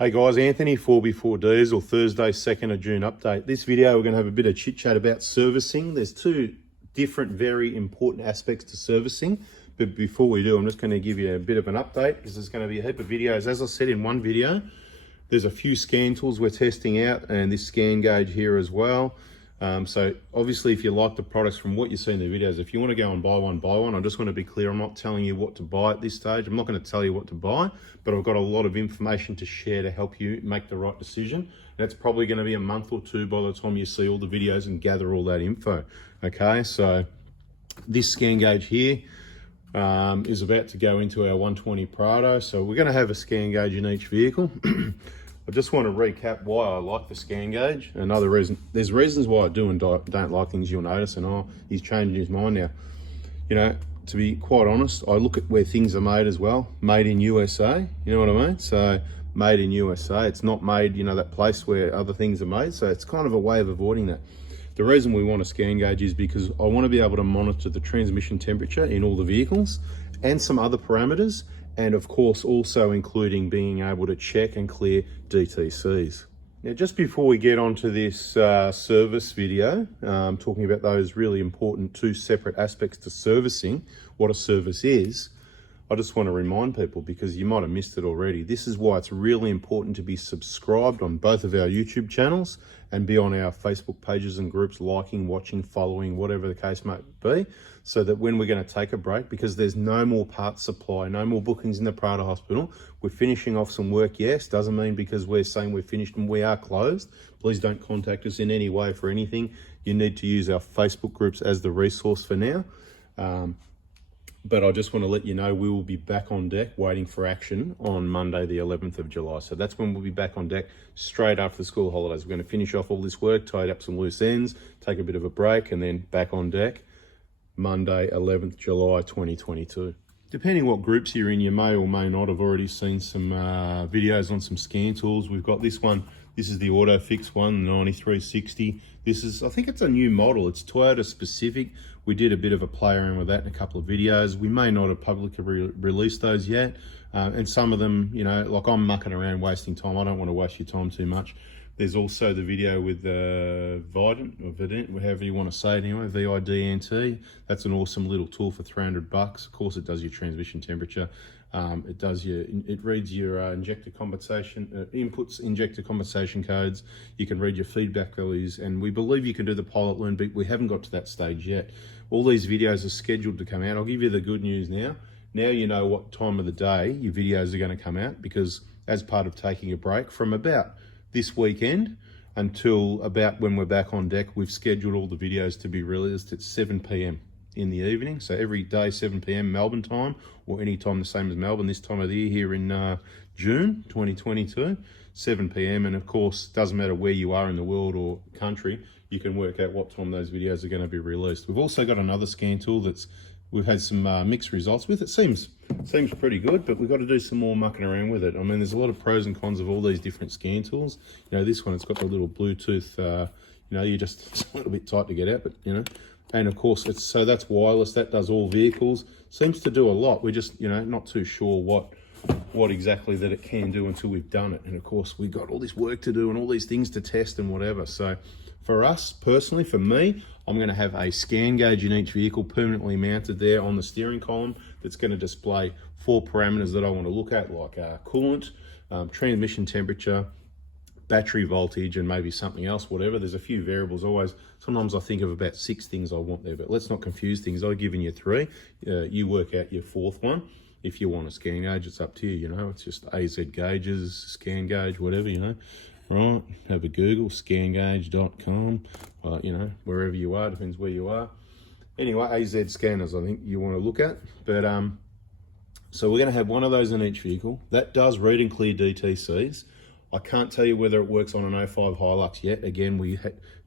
Hey guys, Anthony, 4B4 Diesel, Thursday, 2nd of June update. This video, we're going to have a bit of chit chat about servicing. There's two different, very important aspects to servicing. But before we do, I'm just going to give you a bit of an update because there's going to be a heap of videos. As I said in one video, there's a few scan tools we're testing out and this scan gauge here as well. So obviously if you like the products from what you see in the videos, if you want to go and buy one, I just want to be clear, I'm not telling you what to buy at this stage. I'm not going to tell you what to buy, but I've got a lot of information to share to help you make the right decision. That's probably going to be a month or two by the time you see all the videos and gather all that info. Okay, so this scan gauge here is about to go into our 120 Prado. So we're going to have a scan gauge in each vehicle. I just want to recap why I like the scan gauge. Another reason, there's reasons why I do and don't like things you'll notice, and oh, he's changing his mind now. You know, to be quite honest, I look at where things are made as well. Made in USA, you know what I mean? So made in USA, it's not made, you know, that place where other things are made. So it's kind of a way of avoiding that. The reason we want a scan gauge is because I want to be able to monitor the transmission temperature in all the vehicles and some other parameters. And of course, also including being able to check and clear DTCs. Now, just before we get onto this service video, talking about those really important two separate aspects to servicing, what a service is, I just want to remind people, because you might have missed it already, this is why it's really important to be subscribed on both of our YouTube channels and be on our Facebook pages and groups, liking, watching, following, whatever the case might be, so that when we're going to take a break, because there's no more parts supply, no more bookings in the Prado Hospital, we're finishing off some work, yes, doesn't mean because we're saying we're finished and we are closed. Please don't contact us in any way for anything. You need to use our Facebook groups as the resource for now. But I just want to let you know we will be back on deck waiting for action on Monday, the 11th of July. So that's when we'll be back on deck straight after the school holidays. We're going to finish off all this work, tidy up some loose ends, take a bit of a break, and then back on deck Monday, 11th July 2022. Depending what groups you're in, you may or may not have already seen some videos on some scan tools. We've got this one. This is the Auto Fix one, the 9360. This is, I think it's a new model. It's Toyota specific. We did a bit of a play around with that in a couple of videos. We may not have publicly released those yet. And some of them, you know, like I'm mucking around wasting time. I don't want to waste your time too much. There's also the video with the Vident, or Vident, however you want to say it anyway, VIDNT. That's an awesome little tool for $300. Of course, it does your transmission temperature. It reads your injector compensation, inputs injector compensation codes. You can read your feedback values, and we believe you can do the pilot learn, but we haven't got to that stage yet. All these videos are scheduled to come out. I'll give you the good news now. Now you know what time of the day your videos are going to come out, because as part of taking a break from about this weekend until about when we're back on deck, we've scheduled all the videos to be released at 7 PM in the evening. So every day, 7 PM Melbourne time, or any time the same as Melbourne this time of the year here in June 2022, 7 PM. And of course, doesn't matter where you are in the world or country, you can work out what time those videos are going to be released. We've also got another scan tool that's we've had some mixed results with. It seems pretty good, but we've got to do some more mucking around with it. I mean, there's a lot of pros and cons of all these different scan tools. You know, this one, it's got the little Bluetooth, you know, it's a little bit tight to get out, but you know, and of course so that's wireless, that does all vehicles, seems to do a lot. We're just, you know, not too sure what exactly that it can do until we've done it. And of course we've got all this work to do and all these things to test and whatever. So for us personally, for me, I'm going to have a scan gauge in each vehicle permanently mounted there on the steering column that's going to display 4 parameters that I want to look at, like coolant, transmission temperature, battery voltage, and maybe something else, whatever. There's a few variables always. Sometimes I think of about 6 things I want there, but let's not confuse things. I've given you 3. You work out your 4th one. If you want a scan gauge, it's up to you, you know. It's just AZ gauges, scan gauge, whatever, you know. Right, have a Google, scangauge.com, you know, wherever you are, depends where you are. Anyway, AZ scanners, I think you want to look at. But so we're going to have one of those in each vehicle. That does read and clear DTCs. I can't tell you whether it works on an 05 Hilux yet. Again,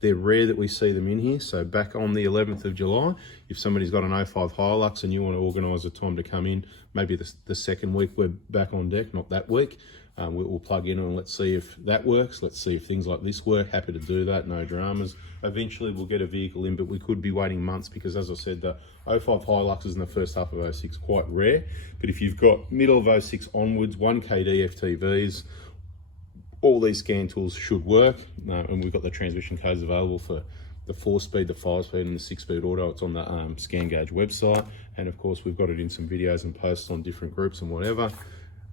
they're rare that we see them in here. So back on the 11th of July, if somebody's got an 05 Hilux and you want to organise a time to come in, maybe the second week we're back on deck, not that week. We'll plug in and let's see if that works. Let's see if things like this work. Happy to do that, no dramas. Eventually we'll get a vehicle in, but we could be waiting months because, as I said, the 05 Hiluxes in the first half of 06 quite rare. But if you've got middle of 06 onwards, 1 KD FTVs, all these scan tools should work, and we've got the transmission codes available for the 4-speed, the 5-speed, and the 6-speed auto. It's on the Scan Gauge website, and of course we've got it in some videos and posts on different groups and whatever.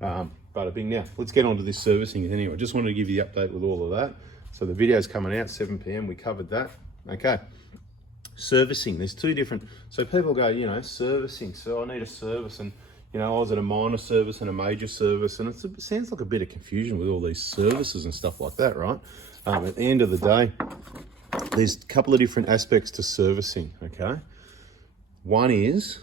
Bada bing. Now let's get on to this servicing. Anyway, I just wanted to give you the update with all of that. So the video's coming out 7 PM. We covered that. Okay. Servicing. There's two different. So people go, you know, servicing. So I need a service, and you know, I was at a minor service and a major service, and it sounds like a bit of confusion with all these services and stuff like that, right? At the end of the day, there's a couple of different aspects to servicing. Okay. One is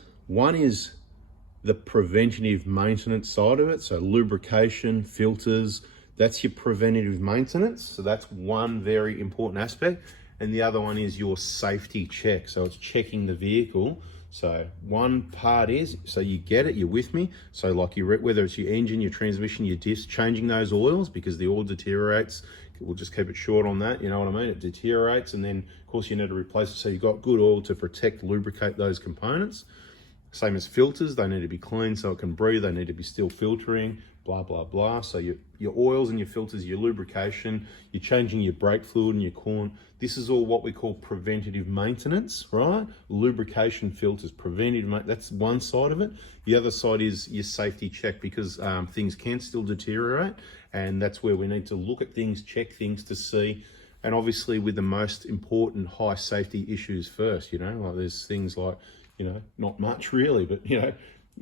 the preventative maintenance side of it. So lubrication, filters, that's your preventative maintenance. So that's one very important aspect. And the other one is your safety check. So it's checking the vehicle. So one part is, so you get it, you're with me. So like whether it's your engine, your transmission, your disc, changing those oils because the oil deteriorates. We'll just keep it short on that, you know what I mean? It deteriorates, and then of course you need to replace it. So you've got good oil to protect, lubricate those components. Same as filters, they need to be clean so it can breathe. They need to be still filtering, blah, blah, blah. So your oils and your filters, your lubrication, you're changing your brake fluid and your coolant. This is all what we call preventative maintenance, right? Lubrication, filters, preventative maintenance, that's one side of it. The other side is your safety check, because things can still deteriorate, and that's where we need to look at things, check things to see. And obviously with the most important high safety issues first, you know, like there's things like, you know, not much really, but you know,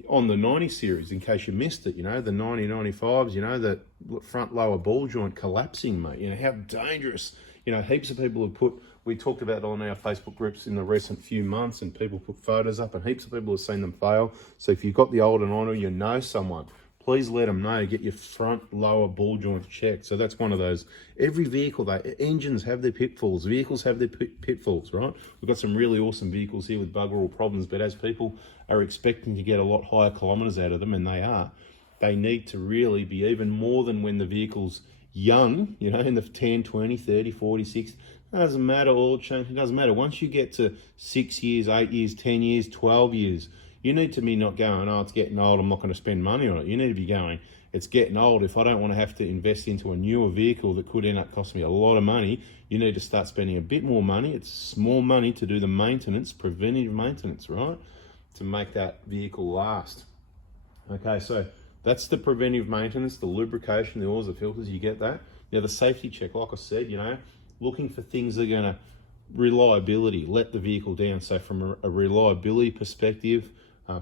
on the 90 series, in case you missed it, you know, the 90-95s, you know, the front lower ball joint collapsing, mate, you know, how dangerous. You know, heaps of people have we talked about it on our Facebook groups in the recent few months, and people put photos up, and heaps of people have seen them fail. So if you've got the old and on, or you know someone, please let them know, get your front lower ball joints checked. So that's one of those. Every vehicle, engines have their pitfalls, vehicles have their pitfalls, right? We've got some really awesome vehicles here with bugger all problems, but as people are expecting to get a lot higher kilometers out of them, and they need to really be even more than when the vehicle's young, you know, in the 10, 20, 30, 40, 60. It doesn't matter, oil change, it doesn't matter. Once you get to 6 years, 8 years, 10 years, 12 years, you need to be not going, oh, it's getting old, I'm not going to spend money on it. You need to be going, it's getting old. If I don't want to have to invest into a newer vehicle that could end up costing me a lot of money, you need to start spending a bit more money. It's small money to do the maintenance, preventative maintenance, right? To make that vehicle last. Okay, so that's the preventive maintenance, the lubrication, the oils, the filters, you get that. Now the safety check, like I said, you know, looking for things that are gonna, reliability, let the vehicle down. So from a reliability perspective,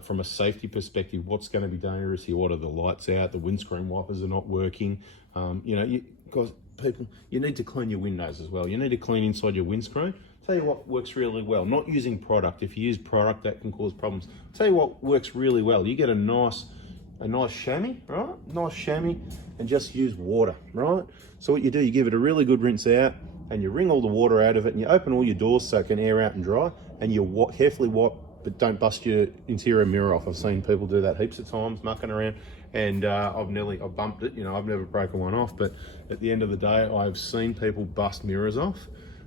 from a safety perspective, what's going to be dangerous here? What are the lights out? The windscreen wipers are not working. You know, guys, people, you need to clean your windows as well. You need to clean inside your windscreen. Tell you what works really well. Not using product. If you use product, that can cause problems. Tell you what works really well. You get a nice chamois, right? Nice chamois, and just use water, right? So what you do, you give it a really good rinse out, and you wring all the water out of it, and you open all your doors so it can air out and dry, and you carefully wipe, but don't bust your interior mirror off. I've seen people do that heaps of times, mucking around, and I've bumped it, you know, I've never broken one off, but at the end of the day, I've seen people bust mirrors off,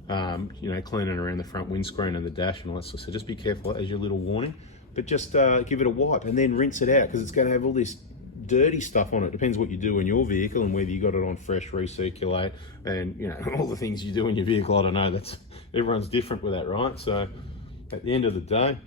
you know, cleaning around the front windscreen and the dash and all that stuff. So just be careful as your little warning, but just give it a wipe and then rinse it out, because it's going to have all this dirty stuff on it. Depends what you do in your vehicle and whether you got it on fresh, recirculate, and you know, all the things you do in your vehicle. I don't know, that's, everyone's different with that, right? So at the end of the day,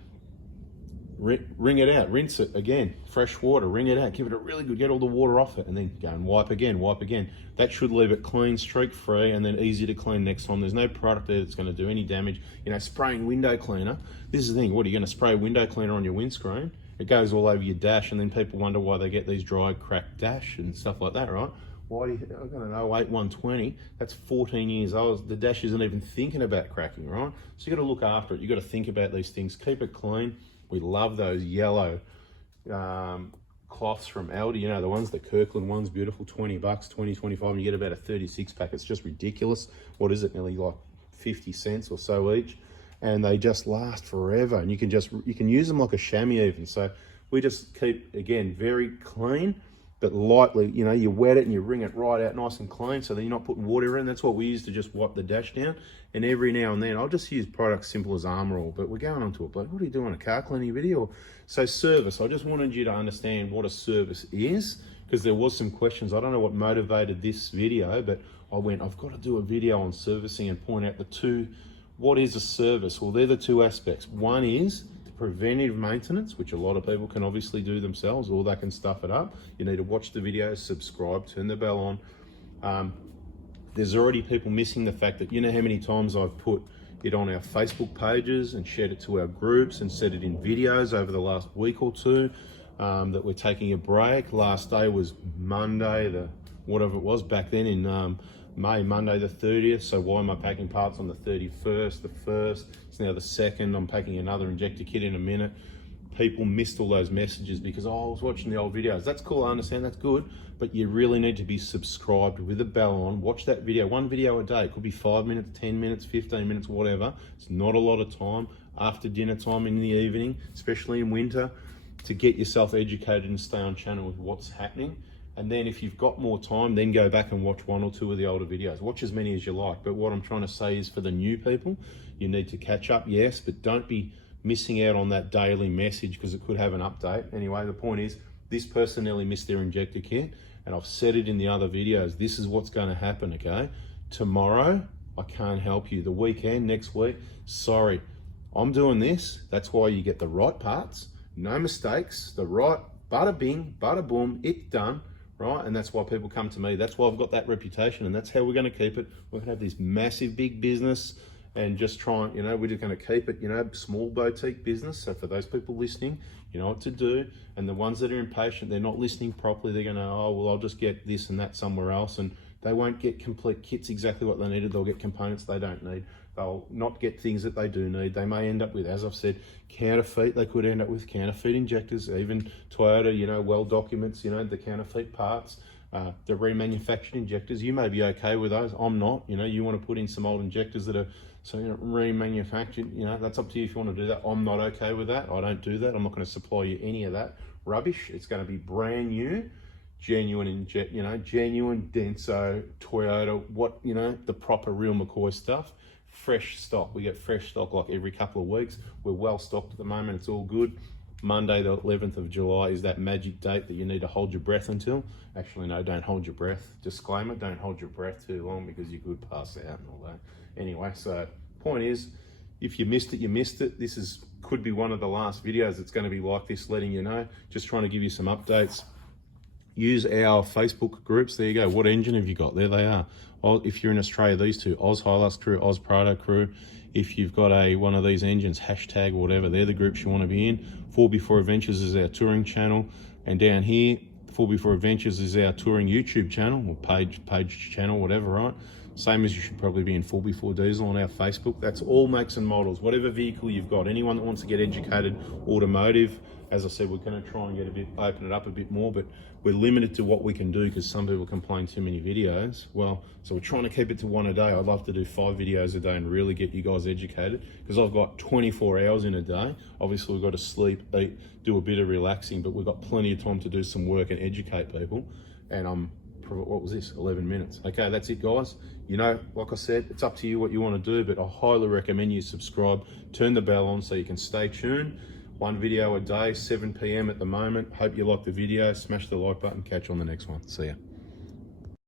wring it out, rinse it again, fresh water, wring it out, give it a really good, get all the water off it, and then go and wipe again. That should leave it clean, streak free, and then easy to clean next time. There's no product there that's going to do any damage. You know, spraying window cleaner, this is the thing, what are you going to spray window cleaner on your windscreen? It goes all over your dash, and then people wonder why they get these dry, cracked dash and stuff like that, right? Why do you, I've got an 08 120, that's 14 years old. The dash isn't even thinking about cracking, right? So you got to look after it. You got to think about these things, keep it clean. We love those yellow cloths from Aldi, you know, the ones, the Kirkland ones, beautiful, 20 bucks, 20, 25, and you get about a 36 pack. It's just ridiculous. What is it, nearly like 50 cents or so each? And they just last forever, and you can use them like a chamois even. So we just keep, again, very clean, but lightly, you know, you wet it and you wring it right out nice and clean, so that you're not putting water in. That's what we use to just wipe the dash down. And every now and then, I'll just use products simple as Armor All, but we're going on to it. But what are you doing, a car cleaning video? So service, I just wanted you to understand what a service is. because there was some questions. I don't know what motivated this video, but I went, I've got to do a video on servicing and point out the two. What is a service? Well, they're the two aspects. One is the preventive maintenance, which a lot of people can obviously do themselves, or they can stuff it up. You need to watch the videos, subscribe, turn the bell on. There's already people missing the fact that, you know how many times I've put it on our Facebook pages and shared it to our groups and said it in videos over the last week or two, that we're taking a break. Last day was Monday, whatever it was back then in Monday the 30th. So why am I packing parts on the 31st, the 1st? It's now the 2nd. I'm packing another injector kit in a minute. People missed all those messages because, oh, I was watching the old videos. That's cool, I understand, that's good, but you really need to be subscribed with a bell on. Watch that video, one video a day. It could be 5 minutes, 10 minutes, 15 minutes, whatever. It's not a lot of time after dinner time in the evening, especially in winter, to get yourself educated and stay on channel with what's happening. And then if you've got more time, then go back and watch one or two of the older videos. Watch as many as you like. But what I'm trying to say is, for the new people, you need to catch up, yes, but don't be missing out on that daily message because it could have an update. Anyway, the point is, this person nearly missed their injector kit, and I've said it in the other videos. This is what's going to happen, okay? Tomorrow, I can't help you. The weekend, next week, sorry. I'm doing this. That's why you get the right parts, no mistakes, the right bada bing, bada boom, it's done, right? And that's why people come to me. That's why I've got that reputation, and that's how we're going to keep it. We're going to have this massive, big business, and just try, you know, we're just going to keep it, you know, small boutique business. So for those people listening, you know what to do. And the ones that are impatient, they're not listening properly. They're going to, oh, well, I'll just get this and that somewhere else. And they won't get complete kits exactly what they needed. They'll get components they don't need. They'll not get things that they do need. They may end up with, as I've said, counterfeit. They could end up with counterfeit injectors. Even Toyota, you know, well documents, you know, the counterfeit parts. The remanufactured injectors, you may be okay with those. I'm not. You know, you want to put in some old injectors that are, so, you know, remanufactured, you know, that's up to you if you want to do that. I'm not okay with that. I don't do that. I'm not going to supply you any of that rubbish. It's going to be brand new, genuine genuine Denso, Toyota, what, you know, the proper real McCoy stuff. Fresh stock. We get fresh stock like every couple of weeks. We're well stocked at the moment. It's all good. Monday the 11th of July is that magic date that you need to hold your breath until. Actually, no, don't hold your breath. Disclaimer, don't hold your breath too long because you could pass out and all that. Anyway, so point is, if you missed it, you missed it. This could be one of the last videos that's going to be like this, letting you know. Just trying to give you some updates. Use our Facebook groups. There you go. What engine have you got? There they are. If you're in Australia, these two, Oz Hilux crew, Oz Prado crew. If you've got one of these engines, hashtag or whatever, they're the groups you want to be in. 4x4 Adventures is our touring channel. And down here, 4x4 Adventures is our touring YouTube channel, or page channel, whatever, right? Same as you should probably be in 4x4 Diesel on our Facebook. That's all makes and models, whatever vehicle you've got. Anyone that wants to get educated, automotive, as I said, we're going to try and open it up a bit more, but we're limited to what we can do because some people complain too many videos. Well, so we're trying to keep it to one a day. I'd love to do 5 videos a day and really get you guys educated because I've got 24 hours in a day. Obviously, we've got to sleep, eat, do a bit of relaxing, but we've got plenty of time to do some work and educate people. And what was this? 11 minutes. Okay, that's it, guys. You know, like I said, it's up to you what you want to do, but I highly recommend you subscribe, turn the bell on so you can stay tuned. 1 video a day, 7 PM at the moment. Hope you like the video. Smash the like button. Catch you on the next one. See ya.